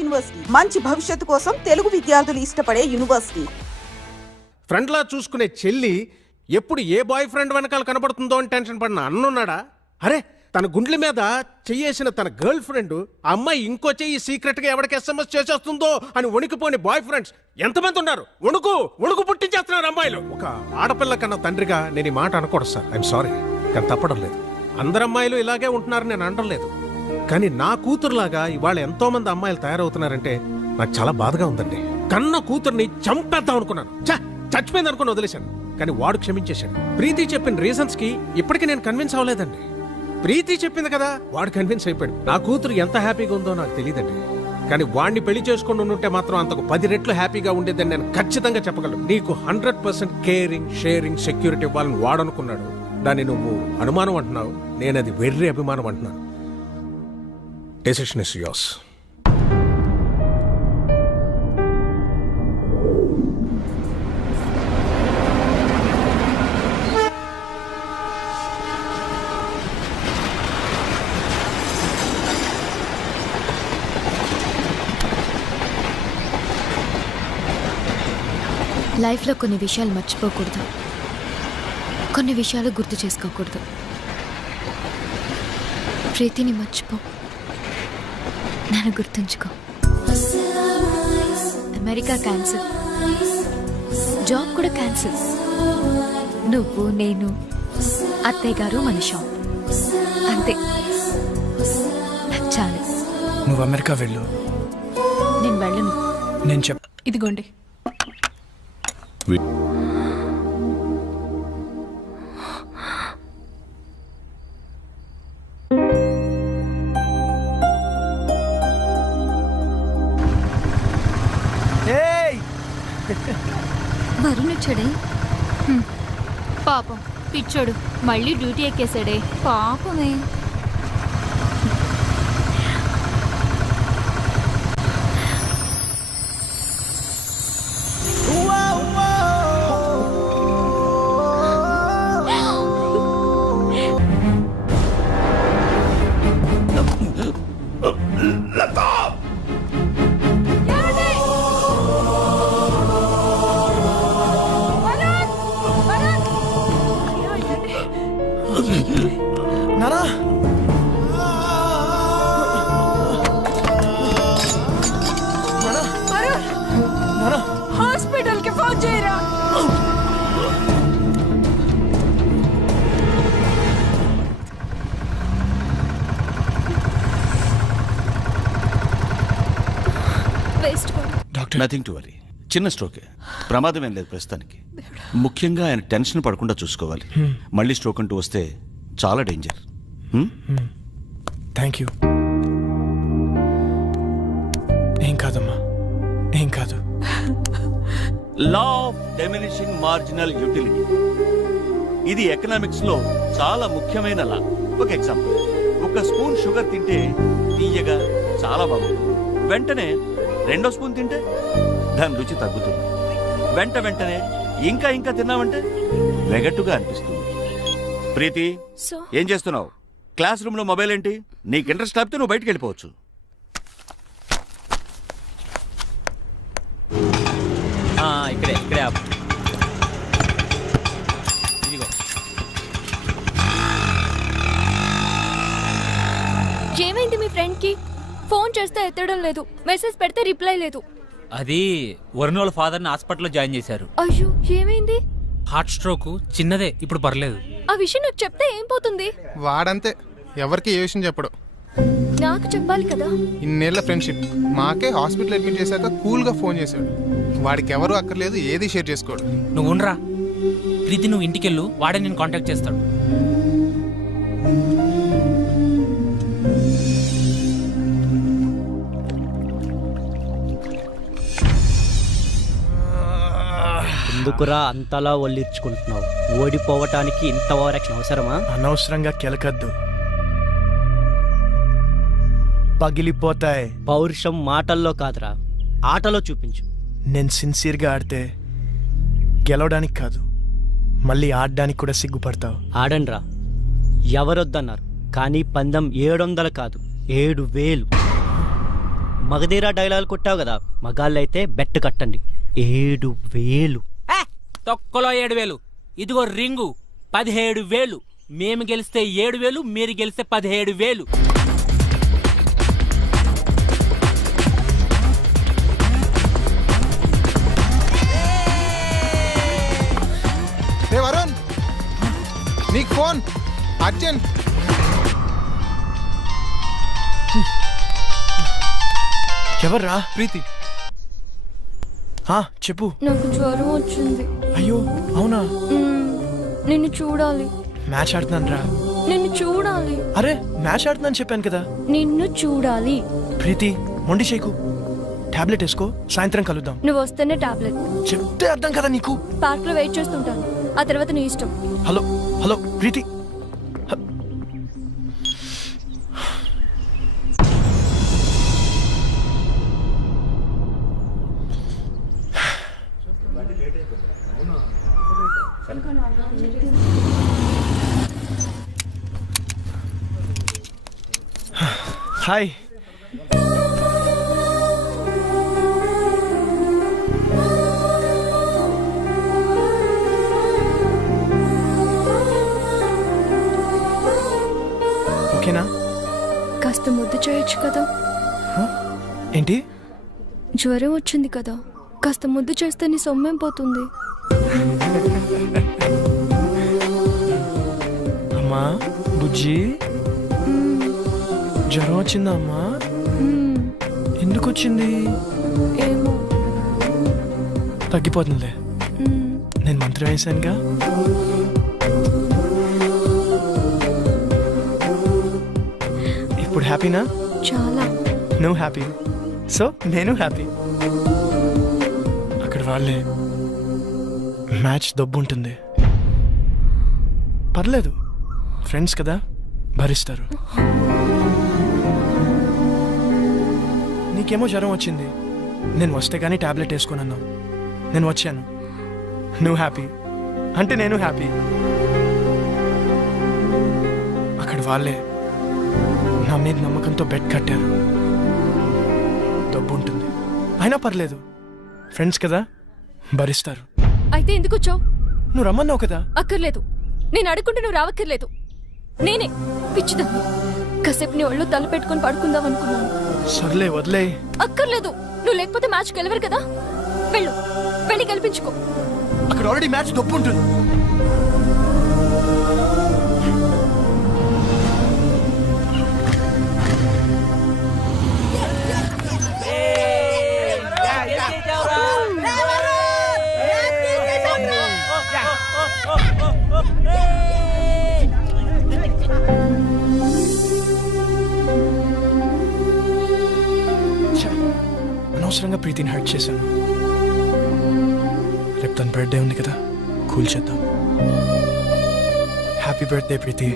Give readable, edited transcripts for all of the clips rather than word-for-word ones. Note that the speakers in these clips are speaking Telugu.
యూనివర్సిటీ, మంచి భవిష్యత్తు కోసం తెలుగు విద్యార్థులు ఇష్టపడే యూనివర్సిటీ. ఫ్రెండ్లా చూసుకునే చెల్లి ఎప్పుడు ఏ బాయ్ ఫ్రెండ్ వెనకాల కనబడుతుందో అని టెన్షన్ పడిన అన్నున్నాడా? అరే, తన గుండెల మీద చెయ్యేసిన తన గర్ల్ ఫ్రెండ్ ఆ అమ్మాయి ఇంకో చెయ్యి సీక్రెట్ గా ఎవరికి SMS చేసేస్తుందో అని వణికిపోని బాయ్ ఫ్రెండ్స్ ఎంతమంది ఉన్నారు? వణుకు పుట్టించేస్తున్నారు అమ్మాయిలు. ఒక ఆడపిల్ల కన్నా తండ్రిగా నేను ఈ మాట అనకూడదు సార్, ఐఎమ్ సారీ, కానీ తప్పడం లేదు. అందరు అమ్మాయిలు ఇలాగే ఉంటున్నారని నేను అనడం లేదు, కానీ నా కూతురులాగా ఇవాళ ఎంతో మంది అమ్మాయిలు తయారవుతున్నారంటే నాకు చాలా బాధగా ఉందండి. కన్న కూతుర్ని చంపేద్దాం అనుకున్నాను, చచ్చిపోయింది అనుకుని వదిలేశాను, కానీ వాడు క్షమించేశాడు. ప్రీతి చెప్పిన రీజన్స్ కి ఇప్పటికీ నేను కన్విన్స్ అవ్వలేదండి. ప్రీతి చెప్పింది కదా, వాడు కన్విన్స్ అయిపోయాడు. నా కూతురు ఎంత హ్యాపీగా ఉందో నాకు తెలియదండి, కానీ వాడిని పెళ్లి చేసుకుని ఉంటే మాత్రం అంతకు 10 రెట్లు హ్యాపీగా ఉండేదని నేను ఖచ్చితంగా చెప్పగలను. నీకు 100% కేరింగ్, షేరింగ్, సెక్యూరిటీ ఇవ్వాలని వాడనుకున్నాడు. దాన్ని నువ్వు అనుమానం అంటున్నావు, నేను అది వెర్రి అభిమానం అంటున్నాను. Decision is yours. లైఫ్లో కొన్ని విషయాలు మర్చిపోకూడదు, కొన్ని విషయాలు గుర్తు చేసుకోకూడదు. ప్రీతిని మర్చిపో, నన్ను గుర్తుంచుకో. అమెరికా క్యాన్సిల్, జాబ్ కూడా క్యాన్సిల్. నువ్వు, నేను, అత్తయ్య గారు, మన షాప్, అంతే. నాకు చాలు. నువ్వు అమెరికా వెళ్ళు. నేను వెళ్ళను. నేను ఇదిగోండి. వరుణ్ వచ్చాడే, పాపం పిచ్చోడు, మళ్ళీ డ్యూటీ ఎక్కేసాడే పాపమే. హాస్పిటల్ కి ఫోన్ చేయరా. డాక్టర్, నథింగ్ టు వరీ, చిన్న స్ట్రోకే, ప్రమాదం ఏం లేదు ప్రస్తుతానికి. ముఖ్యంగా ఆయన టెన్షన్ పడకుండా చూసుకోవాలి. మళ్ళీ స్ట్రోక్ అంటూ వస్తే చాలా డేంజర్. Thank you. ఏం కాదమ్మా, ఏం కాదు. Law of diminishing marginal utility, ఇది ఎకనామిక్స్ లో చాలా ముఖ్యమైన లా. ఒక ఎగ్జాంపుల్, ఒక స్పూన్ షుగర్ తింటే తీయగా చాలా బాగుంటుంది, వెంటనే 2వ స్పూన్ తింటే దాని రుచి తగ్గుతుంది, వెంటనే ఇంకా తిన్నామంటే వెగట్టుగా అనిపిస్తుంది. ప్రీతి, ఏం చేస్తున్నావు? క్లాస్ రూమ్ లో మొబైల్ ఏంటి? నీకు ఇంట్రెస్ట్ లేకపోతే నువ్వు బయటికి వెళ్ళిపోవచ్చు. ఇక్కడే ఇదిగో. ఏమైంది మీ ఫ్రెండ్ కి? ఫోన్ చేస్తే ఎత్తడం లేదు, మెసేజ్ పెడితే రిప్లై లేదు. అది వరుణ్ వాళ్ళ ఫాదర్ ని హాస్పిటల్లో జాయిన్ చేశారు. అయ్యో, ఏమైంది? హార్ట్ స్ట్రోక్, చిన్నదే, ఇప్పుడు పర్లేదు. ఆ విషయం నాకు చెప్తే ఏం పోతుంది? వాడంతే, ఎవరికి ఏ విషయం చెప్పడు. నాకు చెప్పాలి కదా. ఇన్నేళ్ల ఫ్రెండ్షిప్, మాకే హాస్పిటల్ అడ్మిట్ చేశాక కూల్గా ఫోన్ చేశాడు. వాడికి ఎవరు అక్కర్లేదు, ఏది షేర్ చేసుకోడు. నువ్వు ఉండరా ప్రీతి, నువ్వు ఇంటికెళ్ళు, వాడే నేను కాంటాక్ట్ చేస్తాడు. ఎందుకురా అంతలా ఒళ్ళిర్చుకుంటున్నావు? ఓడిపోవటానికి ఇంత ఓవరాక్షన్ అవసరమా? అనవసరంగా కెలకద్దు, పగిలిపోతాయి. పౌరుషం మాటల్లో కాదురా, ఆటలో చూపించు. నేను సిన్సియర్గా ఆడితే గెలవడానికి కాదు, మళ్ళీ ఆడడానికి కూడా సిగ్గుపడతావు. ఆడండ్రా, ఎవరొద్దన్నారు, కానీ పందెం 700 కాదు 7000. మగధీరా డైలాగ్ కొట్టావు కదా, మగాళ్ళైతే బెట్ కట్టండి 7,000. తొక్కలో 7,000. ఇదిగో రింగు 17,000. మేము గెలిస్తే 7,000, మీరు గెలిస్తే 17,000. ఏ వరుణ్, నీకు ఫోన్ అర్జెంట్. ఎవర్రా? ప్రీతి, చెప్పు. నాకు జ్వరం వచ్చింది. అయ్యో అవునా? నిన్ను చూడాలి. మ్యాచ్ ఆడుతున్నాను రా. నిన్ను చూడాలి. అరే మ్యాచ్ ఆడుతున్నాను చెప్పాను కదా. నిన్ను చూడాలి. ప్రీతి మొండి చేయకు, టాబ్లెట్ వేసుకో, సాయంత్రం కలుద్దాం. నువ్వు వస్తేనే టాబ్లెట్. చెప్తే అర్థం కదా నీకు. పార్క్ లో వెయిట్ చేస్తుంటాను, ఆ తర్వాత నీ ఇష్టం. హలో హలో ప్రీతి. హాయ్. ఓకేనా? కాస్త ముద్దు చేయొచ్చు కదా. ఏంటి? జ్వరం వచ్చింది కదా, కాస్త ముద్దు చేస్తే నీ సొమ్మేం పోతుంది. అమ్మా బుజ్జి, జ్వరం వచ్చిందా అమ్మా? ఎందుకు వచ్చింది? ఏమో. తగ్గిపోతుందిలే, నేను మంత్రం వేసానుగా. ఇప్పుడు హ్యాపీనా? చాలా. నువ్వు హ్యాపీ, సో నేను హ్యాపీ. అక్కడ వాళ్ళే మ్యాచ్ దబ్బు ఉంటుంది, పర్లేదు, ఫ్రెండ్స్ కదా, భరిస్తారు. నీకేమో జ్వరం వచ్చింది, నేను వస్తే కానీ టాబ్లెట్ వేసుకున్నాను, నేను వచ్చాను, నువ్వు హ్యాపీ అంటే నేను హ్యాపీ. అక్కడ వాళ్ళే నా మీద నమ్మకంతో బెట్ కట్టారు, డబ్బు ఉంటుంది, అయినా పర్లేదు, ఫ్రెండ్స్ కదా, భరిస్తారు. అయితే ఎందుకు వచ్చావు? నువ్వు రమ్మన్నావు కదా. అక్కర్లేదు, నేను అడుగుంటే నువ్వు రావక్కర్లేదు. నేనే పిచ్చిదాన్ని, కాసేపు నీ ఒళ్ళు తల పెట్టుకొని పడుకుందాం అనుకున్నాను. సర్లే వదిలే. అక్కర్లేదు, నువ్వు లేకపోతే మ్యాచ్ గెలవరు కదా. వెళ్ళు, వెళ్ళి గెలిపించుకో. అక్కడ ఆల్రెడీ మ్యాచ్ డబ్బు ఉంటుంది. అనవసరంగా ప్రీతిని హర్ట్ చేశాను. రేపు తన బర్త్డే ఉంది కదా, కూల్ చేద్దాం. హ్యాపీ బర్త్డే ప్రీతి.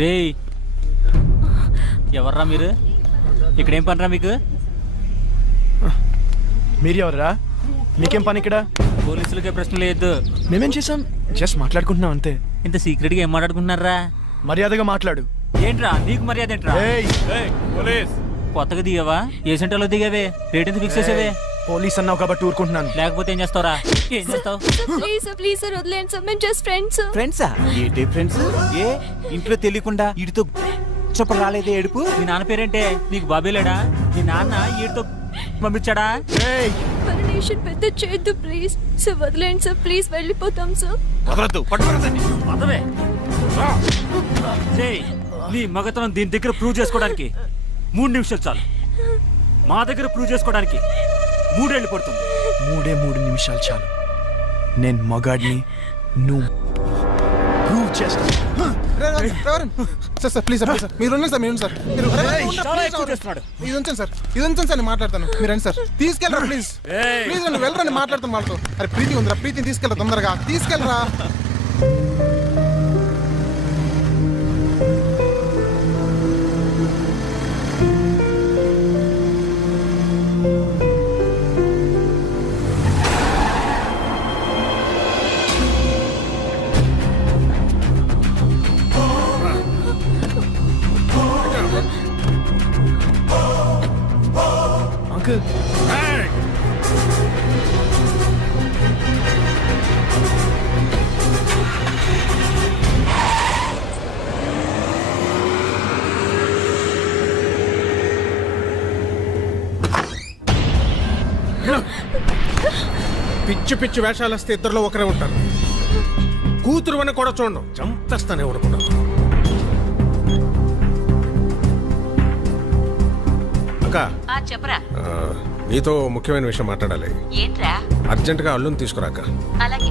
రేయ్ ఎవర్రా మీరు? ఇక్కడేం పనిరా మీకు? మీరు ఎవరా? మీకేం పని ఇక్కడ? పోలీసులకే ప్రశ్న లేదు. మేమేం చేసాం? జస్ట్ మాట్లాడుకుంటున్నాం అంతే. ఇంత సీక్రెట్గా ఏం మాట్లాడుకుంటున్నారా? మర్యాదగా మాట్లాడు. ఏంట్రా నీకు మర్యాద ఏంట్రా? పోలీస్ కొత్తగా దిగావా? ఏ సెంటర్లో దిగావే? రేట్ ఎంత ఫిక్స్ చేసేవే? పోలీస్ అన్నావు కాబట్టి ఊరుకుంటున్నాను. లేకపోతే ఏం చేస్తావురా? ఏం చేస్తావు? ప్లీజ్ ప్లీజ్ సార్ వదిలేండి సార్, మేము జస్ట్ ఫ్రెండ్స్. ఫ్రెండ్సా? ఏంటి ఫ్రెండ్స్? ఏ ఇంట్లో తెలియకుండా వీడితో చెప్ప రాలేదే ఏడుపు? మీ నాన్న పేరేంటే? నీకు బాబే లేడా? మీ నాన్న వీడితో పంపించాడా? పర్మిషన్ పెద్ద చేయొద్దు ప్లీజ్ సార్, వదిలేండి సార్ ప్లీజ్, వెళ్ళిపోతాం సార్. వదలద్దు, పట్టుకోదండి. పదవే రేయ్, నీ మగతనం దీని దగ్గర ప్రూవ్ చేసుకోవడానికి 3 నిమిషాలు చాలు. మా దగ్గర ప్రూవ్ చేసుకోవడానికి 3 ఏళ్ళు పడుతుంది. 3 నిమిషాలు చాలు. నేను మగాడిని, నువ్వు ప్రూవ్ చేస్తా. సార్ ప్లీజ్ సార్, మీరు ఉండండి సార్, మీరు ఉండండి సార్, మీరు చాలా ఎక్కువ చేస్తున్నాడు. ఇది ఉంచండి సార్, ఇది ఉంచండి సార్, నేను మాట్లాడతాను. మీరు రండి సార్, తీసుకెళ్ళరా ప్లీజ్, ప్లీజ్ రండి, వెళ్ళరండి, మాట్లాడతాను వాళ్ళతో. అరే ప్రీతి ఉందిరా, ప్రీతిని తీసుకెళ్ళరా, తొందరగా తీసుకెళ్ళరా. అంకుల్ పిచ్చి పిచ్చి వేషాలు వస్తే ఇద్దరులో ఒకరే ఉంటారు. కూతురు అని కూడా చూడండి, చంపేస్తానే అనుకున్నాను. అక్క చెప్పరా. నీతో ముఖ్యమైన విషయం మాట్లాడాలి. ఏంట్రా? అర్జెంటుగా అల్లుని తీసుకురాక. అలాగే.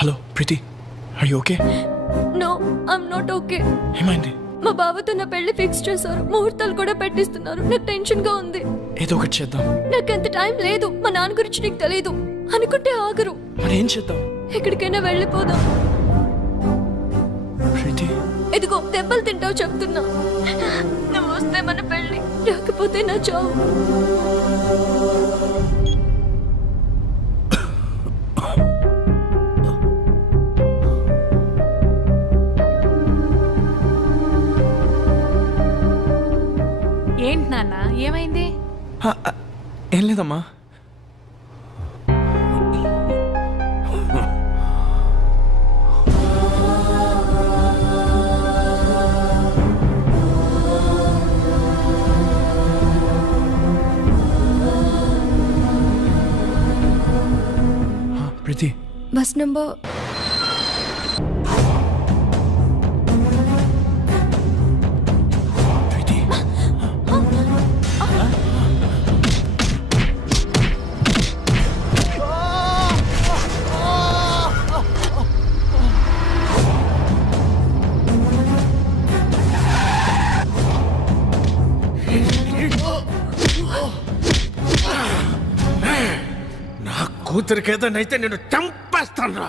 Hello Preeti, are you okay? No I'm not okay. ఏమైంది? మా బావతో నా పెళ్లి ఫిక్స్ చేశారు, ముహూర్తాలు కూడా పెట్టిస్తున్నారు. నాకు టెన్షన్ గా ఉంది. ఏదో ఒకటి చేద్దాం. నాకు అంత టైం లేదు. మా నాన్న గురించి నీకు తెలియదు అనుకుంటే ఆగరు. మరి ఏం చేద్దాం? ఎక్కడికైనా వెళ్ళిపోదాం. ప్రీతి, ఇదిగో దెబ్బలు తింటావు చెప్తున్నా. నువ్వు వస్తే మన పెళ్లి, రాకపోతే నా చావు. ఏంటి నాన్న, ఏమైంది? ఏం లేదమ్మా. ప్రీతి, బస్ నంబర్ ప్రీతి, నా కూతురికి ఏదైతే నేను చంపేస్తాను.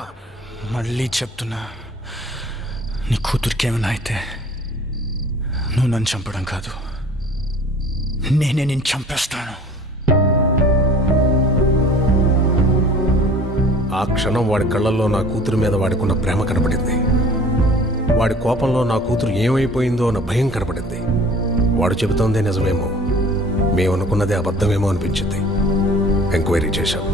మళ్ళీ చెప్తున్నా, నీ కూతురికి ఏమైనా అయితే నువ్వు నన్ను చంపడం కాదు, నేనే నేను చంపేస్తాను. ఆ క్షణం వాడి కళ్ళల్లో నా కూతురు మీద వాడికున్న ప్రేమ కనపడింది. వాడి కోపంలో నా కూతురు ఏమైపోయిందో అన్న భయం కనపడింది. వాడు చెబుతోందే నిజమేమో, మేమనుకున్నదే అబద్ధమేమో అనిపించింది. ఎంక్వైరీ చేశాం.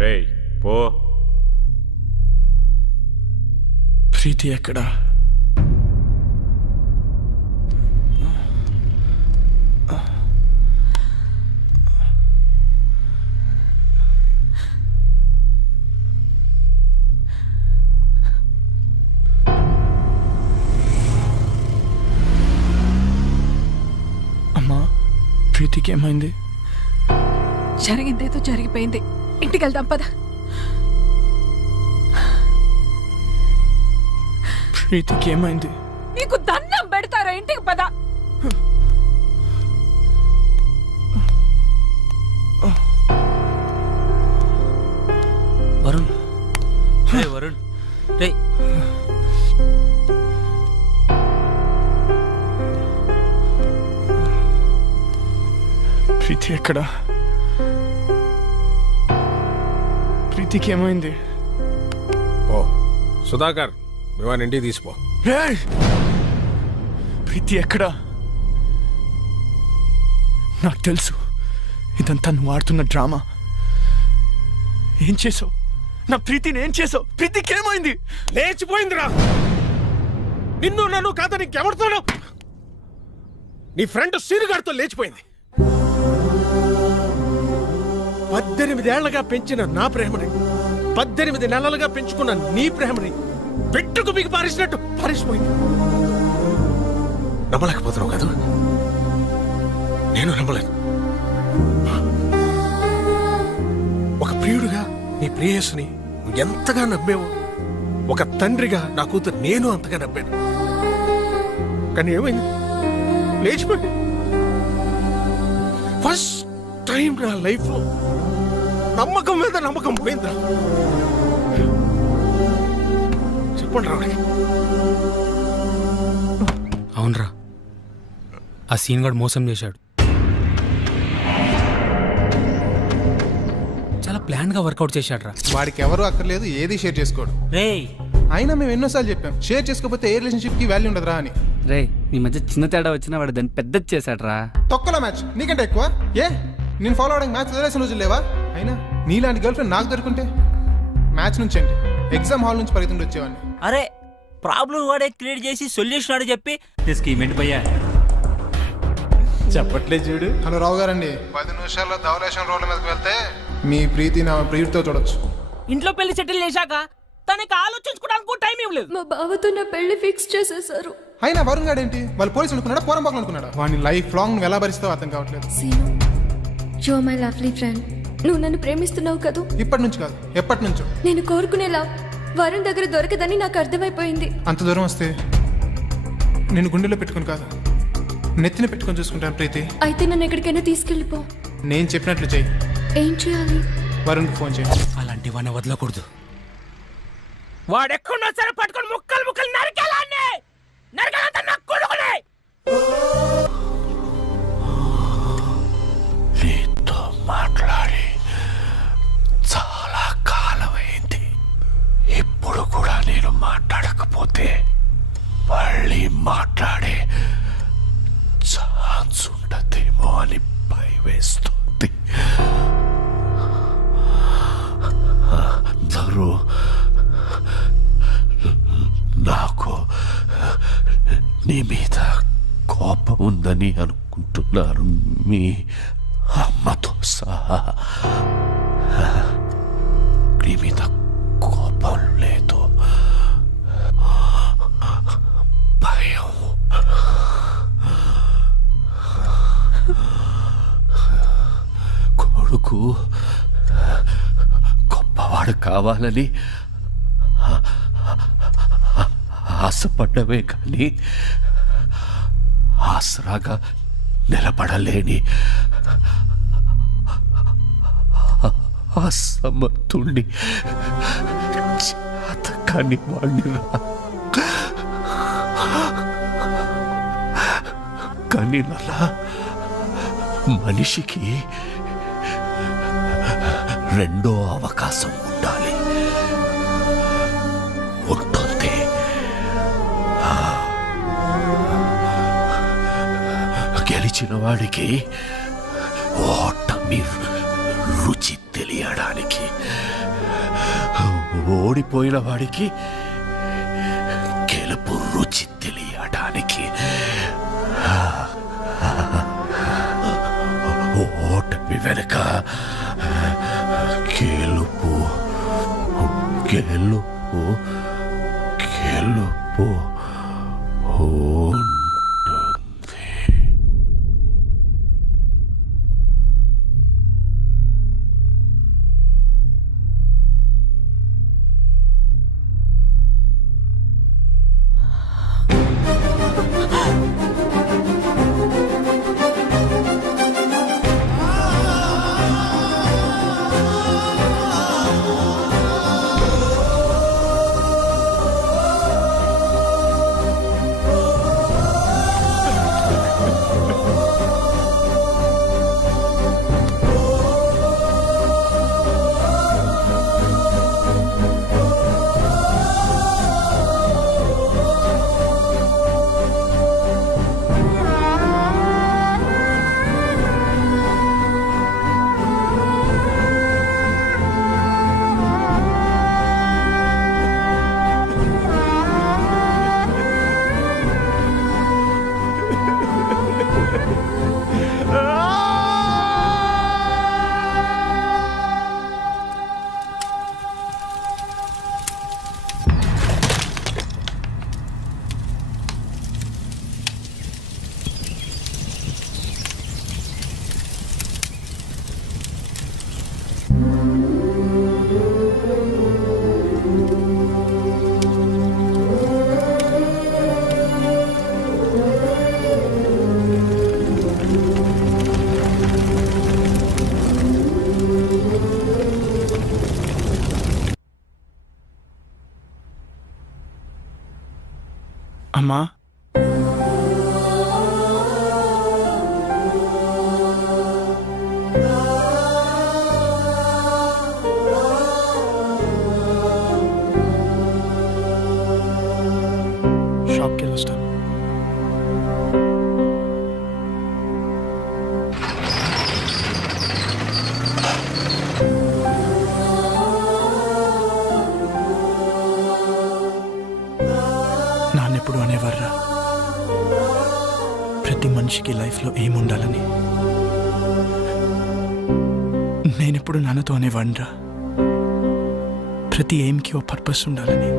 రేయ్ పో. ప్రీతి ఎక్కడా? ప్రీతికి ఏమైంది? జరిగిందేదో జరిగిపోయింది. ఇంటికి వెళ్దాం పద. ప్రీతికి ఏమైంది? నీకు దండం పెడతారా? ఇంటికి పద. వరుణ్ రే వరుణ్ రే ప్రీతి ఎక్కడ? ప్రీతికి ఏమైంది? ఓ సుధాకర్ విమాన్ ఇంటికి తీసిపో. ఏయ్! ప్రీతి ఎక్కడ? నాకు తెలుసు ఇదంతా నువ్వు ఆడుతున్న డ్రామా. ఏం చేసావు? నా ప్రీతిని ఏం చేసావు? ప్రీతికి ఏమైంది? లేచిపోయిందిరా. నిన్ను నన్ను కాదని ఇంకెవరితోనో నీ ఫ్రెండ్ సీరుగాడితో లేచిపోయింది. 18 ఏళ్లగా పెంచిన నా ప్రేమని 18 నెలలుగా పెంచుకున్న నీ ప్రేమని పెట్టుకు బిగి పారేసినట్టు పారేసిపోయింది. నమ్మలేకపోతున్నావు కాదు? నేను నమ్మలేదు. ఒక ప్రియుడిగా నీ ప్రేయస్ని నువ్వు ఎంతగా నమ్మేవో ఒక తండ్రిగా నా కూతురు నేను అంతగా నమ్మాను. కానీ ఏమైంది? లేచిపోయింది. ఫస్ట్ టైం నా లైఫ్ లో నమ్మకం మీద నమ్మకం పోయిందా? చెప్పండి రావడానికి. అవునరా, ఆ సీన్ గడు మోసం చేశాడు. చాలా ప్లాన్ గా వర్కౌట్ చేశాడు రా. వాడికి ఎవరు అక్కర్లేదు, ఏది షేర్ చేసుకోడు. రే అయినా మేము ఎన్నోసార్లు చెప్పాం షేర్ చేసుకోకపోతే ఏ రిలేషన్షిప్ కి వాల్యూ ఉండదురా అని. రే నీ మధ్య చిన్న తేడా వచ్చినా వాడు దాన్ని పెద్దది చేశాడు రా. తొక్కల మ్యాచ్ నీకంటే ఎక్కువ. ఏ నేను ఫాలో అవడానికి మ్యాచ్ వదిలేసిన రోజులు లేవా? అయినా నీలాంటి గర్ల్ ఫ్రెండ్ నాకు దొరుకుంటే మ్యాచ్ నుంచి అండి ఎగ్జామ్ హాల్ నుంచి పరిగెత్తుండి వచ్చేవాడిని. అరే ప్రాబ్లం వాడే క్రియేట్ చేసి సొల్యూషన్ వాడే చెప్పి స్కీమ్ ఏంటి భయ్యా? చెప్పట్లేదు చూడు. హలో రావు గారండి, 10 నిమిషాల్లో ధవలేషన్ రోడ్ల మీదకి వెళ్తే మీ ప్రీతి నా ప్రియుడితో చూడొచ్చు. ఇంట్లో పెళ్లి సెటిల్ చేశాక తనకి ఆలోచించుకోవడానికి టైం ఇవ్వలేదు. మా బావతో నా పెళ్లి ఫిక్స్ చేసేసారు. అయినా వరుణ్ గాడు ఏంటి వాళ్ళు పోలీసులు అనుకున్నాడా పోరం బాగులు అనుకున్నాడా? వాడిని లైఫ్ లాంగ్ నువ్వు ఎలా భరిస్తావో అర్థం కావట్లేదు. Seenu, you are my lovely friend. నువ్వు నన్ను ప్రేమిస్తున్నావు కదూ? ఇప్పటి నుంచి కాదు ఎప్పటి నుంచో. నేను కోరుకునేలా వరుణ్ దగ్గర దొరకదని నాకు అర్థమైపోయింది. అంత దూరం వస్తే నేను గుండెలో పెట్టుకుని కాదు నెత్తిన పెట్టుకొని చూసుకుంటాను ప్రీతి. అయితే నన్ను ఎక్కడికైనా తీసుకెళ్ళిపో. నేను చెప్పినట్లు చెయ్యి. ఏం చేయాలి? వరుణ్కి ఫోన్ చేయి. అలాంటి వాడిని వదలకూడదు. వాడెక్కడున్నా సరే పట్టుకొని ముక్కలు ముక్కలు నరికేలాన్ని నరకాలంతా నాకు కొడుకునే. నీతో మాట్లాడి చాలా కాలమైంది. ఇప్పుడు కూడా నేను మాట్లాడకపోతే మళ్ళీ మాట్లాడే ఛాన్స్ ఉండదేమో అని భయవేస్తుంది. అందరూ నాకు నీ మీద కోపం ఉందని అనుకుంటున్నారు, మీ అమ్మతో సహా. నీ మీద కోపం లేదు, భయం. కొడుకు గొప్పవాడు కావాలని ఆశపడ్డమే కానీ ఆసరాగా నిలబడలేని అసమర్థుణ్ణి చేతకాని వాణ్ణి రా. కానీ నలా మనిషికి రెండో అవకాశం ఉండాలి. ఉంటుంది. గెలిచిన వాడికి ఓటమి రుచి తెలియడానికి, ఓడిపోయిన వాడికి గెలుపు రుచి తెలియడానికి. ఓటమి వెనుక గెలుపు గెలుపు గెలుపు ఉంటుంది. అమ్మా షాప్కి వెళ్ళొస్తాను. నాన్నెప్పుడు అనేవారా ప్రతి మనిషికి లైఫ్లో ఏముండాలని. నేనెప్పుడు నాన్నతో అనేవాడిరా ప్రతి ఎయిమ్కి ఓ పర్పస్ ఉండాలని.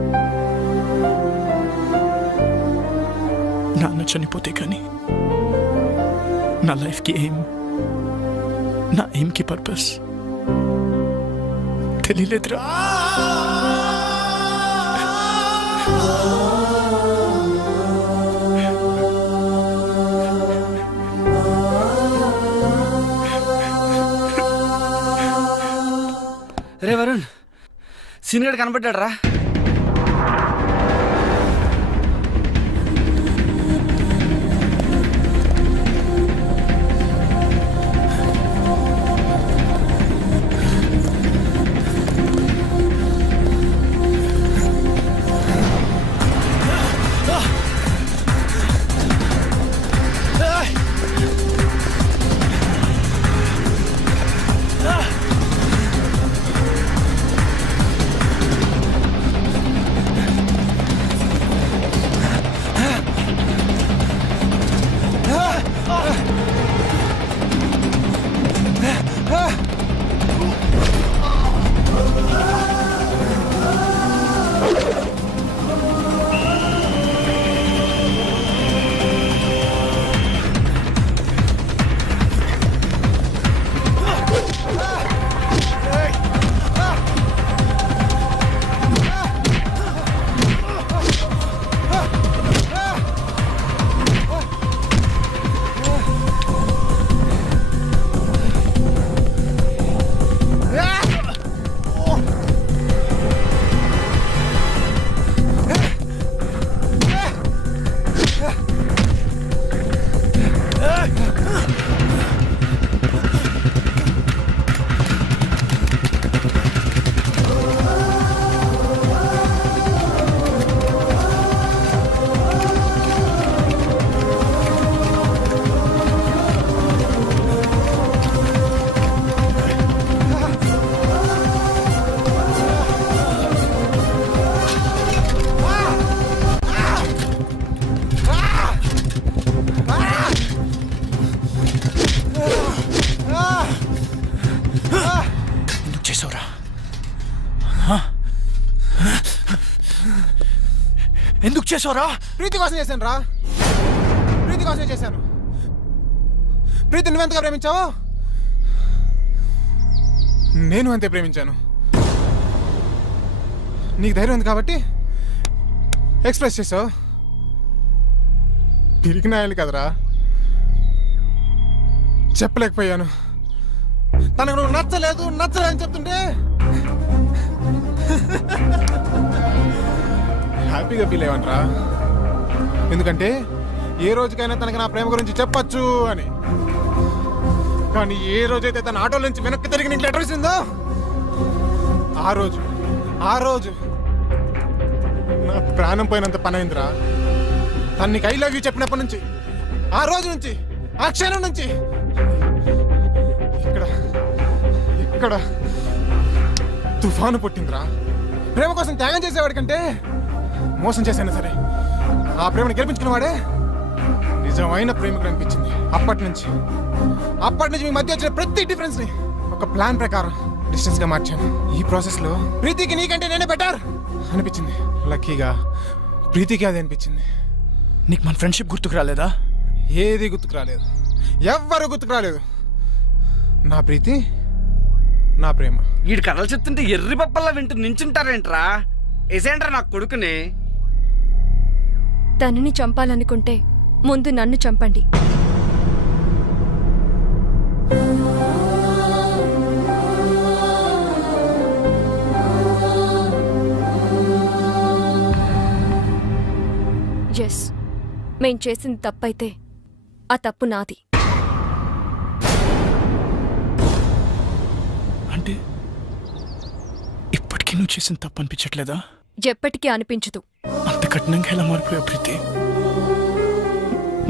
నాన్న చనిపోతే కానీ నా లైఫ్కి ఎయిమ్, నా ఎయిమ్కి పర్పస్ తెలియలేదురా. రే వరుణ్, సీనియర్ కనపడ్డాడు రా. ఎందుకు చేసావురా? ప్రీతి కోసం చేశాను రా, ప్రీతి కోసమే చేశాను. ప్రీతి నువ్వెంతగా ప్రేమించావు, నేను అంతే ప్రేమించాను. నీకు ధైర్యం ఉంది కాబట్టి ఎక్స్ప్రెస్ చేసావు. పిరికినాయాలి కదరా, చెప్పలేకపోయాను. తనకు నువ్వు నచ్చలేదు అని చెప్తుంటే హ్యాపీగా ఫీల్ అయ్యావనరా. ఎందుకంటే ఏ రోజుకైనా తనకి నా ప్రేమ గురించి చెప్పచ్చు అని. కానీ ఏ రోజైతే తన ఆటో నుంచి వెనక్కి తిరిగి నీకు లెటర్ ఇచ్చిందో ఆ రోజు నా ప్రాణం పోయినంత పని అయిందిరా. తను నీకు ఐ లవ్ యూ చెప్పినప్పటి నుంచి, ఆ రోజు నుంచి, ఆ క్షణం నుంచి ఇక్కడ తుఫాను పుట్టిందిరా. ప్రేమ కోసం త్యాగం చేసేవాడి కంటే మోసం చేశాను సరే, ఆ ప్రేమను గెలిపించుకున్నవాడే నిజమైన ప్రేమికుడు అనిపించింది. అప్పటి నుంచి మీ మధ్య వచ్చిన ప్రతి డిఫరెన్స్ ని ఒక ప్లాన్ ప్రకారం డిస్టెన్స్ గా మార్చాను. ఈ ప్రాసెస్ లో ప్రీతికి నీకంటే నేనే బెటర్ అనిపించింది. లక్కీగా ప్రీతికి అది అనిపించింది. నీకు మన ఫ్రెండ్షిప్ గుర్తుకు రాలేదా? ఏది గుర్తుకు రాలేదు, ఎవ్వరు గుర్తుకు రాలేదు. నా ప్రీతి, నా ప్రేమ. వీడి కథలు చెప్తుంటే ఎర్రి పప్పల్లా వింటూ నించుంటారేంట్రా? ఏసేంట్రా నా కొడుకుని. తనని చంపాలనుకుంటే ముందు నన్ను చంపండి. ఎస్, మేం చేసింది తప్పైతే ఆ తప్పు నాది. అంటే ఇప్పటికీ నువ్వు చేసిన తప్పు అనిపించట్లేదా? ఎప్పటికీ అనిపించదు. అంత కఠినంగా ఎలా మారిపోయావు ప్రీతి?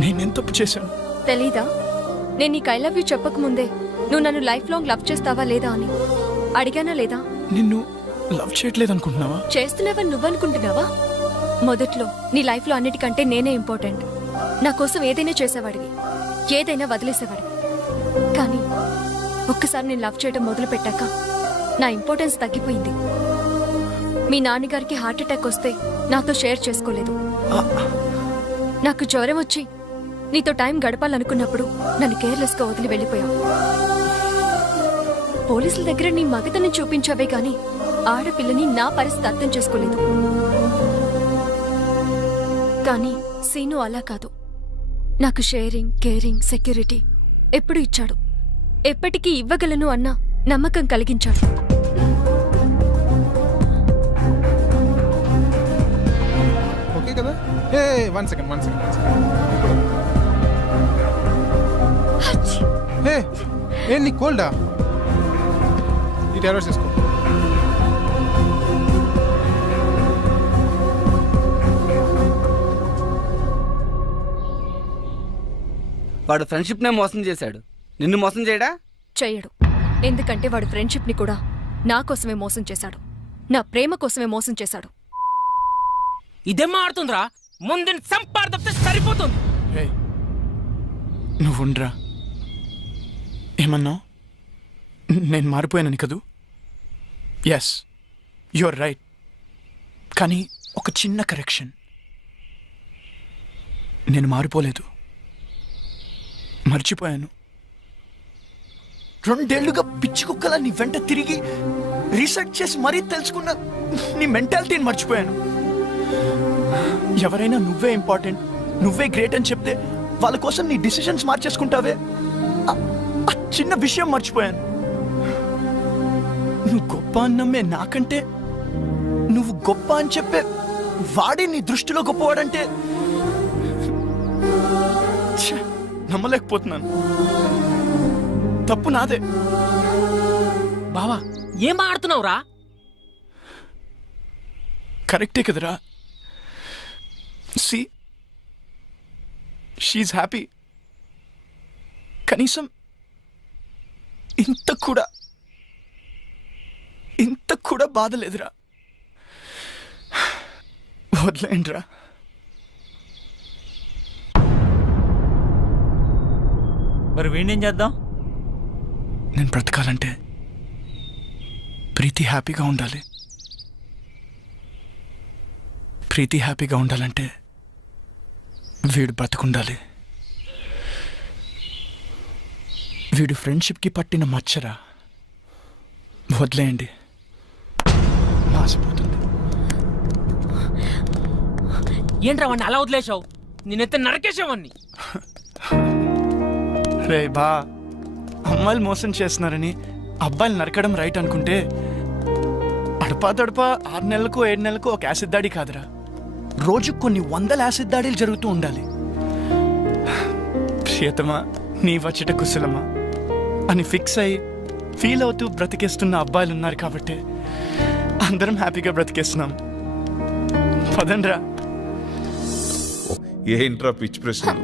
నేనేం తప్పు చేశాను? తెలీదా? నేను నీకు ఐ లవ్ యూ చెప్పకముందే నువ్వు నన్ను లైఫ్ లాంగ్ లవ్ చేస్తావా లేదా అని అడిగానా లేదా? నిన్ను లవ్ చేయట్లేదు అనుకుంటున్నావా? చేస్తున్నావని నువ్వనుకుంటున్నావా? మొదట్లో నీ లైఫ్లో అన్నిటికంటే నేనే ఇంపార్టెంట్. నా కోసం ఏదైనా చేసేవాడివి, ఏదైనా వదిలేసేవాడివి. కానీ ఒక్కసారి నేను లవ్ చేయడం మొదలు పెట్టాక నా ఇంపార్టెన్స్ తగ్గిపోయింది. మీ నాన్నగారికి హార్ట్ అటాక్ వస్తే నాతో షేర్ చేసుకోలేదు. నాకు జ్వరం వచ్చి నీతో టైం గడపాలనుకున్నప్పుడు నన్ను కేర్లెస్గా వదిలి వెళ్ళిపోయావు. పోలీసుల దగ్గర నీ మగతని చూపించావే గాని ఆడపిల్లని నా పరిస్థితి అర్థం చేసుకోలేదు. కానీ సీను అలా కాదు. నాకు షేరింగ్, కేరింగ్, సెక్యూరిటీ ఎప్పుడు ఇచ్చాడు. ఎప్పటికీ ఇవ్వగలను అన్న నమ్మకం కలిగించాడు. ఓకే కదా? ఏ వన్ సెకండ్ ఏ నీ కోల్డా? ఈ టాబ్లెట్స్ తీసుకో. వాడు ఫ్రెండ్షిప్ నే మోసం చేశాడు, నిన్ను మోసం చేయడా? చెయ్యడు. ఎందుకంటే వాడు ఫ్రెండ్షిప్ ని కూడా నా కోసమే మోసం చేశాడు. నా ప్రేమ కోసమే మోసం చేశాడు. ఇదేం మాడుతుందిరా? ముందు సంపాదిస్తే సరిపోతుంది. ఏయ్, నువ్వుండ్రా. ఏమన్నావు? నేను మారిపోయానని కదూ? Yes, you're right. కానీ ఒక చిన్న కరెక్షన్. నేను మారిపోలేదు, మర్చిపోయాను. 2 ఏళ్లుగా పిచ్చి కుక్కలా నీ వెంట తిరిగి రీసెర్చ్ చేసి మరీ తెలుసుకున్న నీ మెంటాలిటీని మర్చిపోయాను. ఎవరైనా నువ్వే ఇంపార్టెంట్, నువ్వే గ్రేట్ అని చెప్తే వాళ్ళ కోసం నీ డిసిషన్స్ మార్చేసుకుంటావే, ఆ చిన్న విషయం మర్చిపోయాను. నువ్వు గొప్ప అన్నమ్మే నాకంటే నువ్వు గొప్ప అని చెప్పే వాడే నీ దృష్టిలో గొప్పవాడంటే ఛే, నమ్మలేకపోతున్నాను. తప్పు నాదే. బావా ఏం ఆడుతున్నావురా? కరెక్టే కదరా? See, she's happy. కనీసం ఇంత కూడా బాధ లేదురా. వదిలేండిరా. మరి వీణేం చేద్దాం? నేను బ్రతకాలంటే ప్రీతి హ్యాపీగా ఉండాలి. ప్రీతి హ్యాపీగా ఉండాలంటే వీడు బ్రతకుండాలి. వీడు ఫ్రెండ్షిప్కి పట్టిన మచ్చరా. వదిలేయండి, మాసిపోతుంది. ఏంట్రా వాడిని అలా వదిలేసావు? నేనైతే నరకేసావాన్ని. రే బా, అమ్మాయిలు మోసం చేస్తున్నారని అబ్బాయిలు నరకడం రైట్ అనుకుంటే అడపా 6 నెలలకు 7 నెలలకు ఒక యాసిడ్ దాడి కాదురా, రోజు కొన్ని 100 యాసిడ్ దాడులు జరుగుతూ ఉండాలి. ప్రియతమా, నీ వచ్చట కుశలమా అని ఫిక్స్ అయ్యి ఫీల్ అవుతూ బ్రతికేస్తున్న అబ్బాయిలు ఉన్నారు కాబట్టి అందరం హ్యాపీగా బ్రతికేస్తున్నాం. పదండ్రా. ఏంట్రా పిచ్చి ప్రశ్నలు?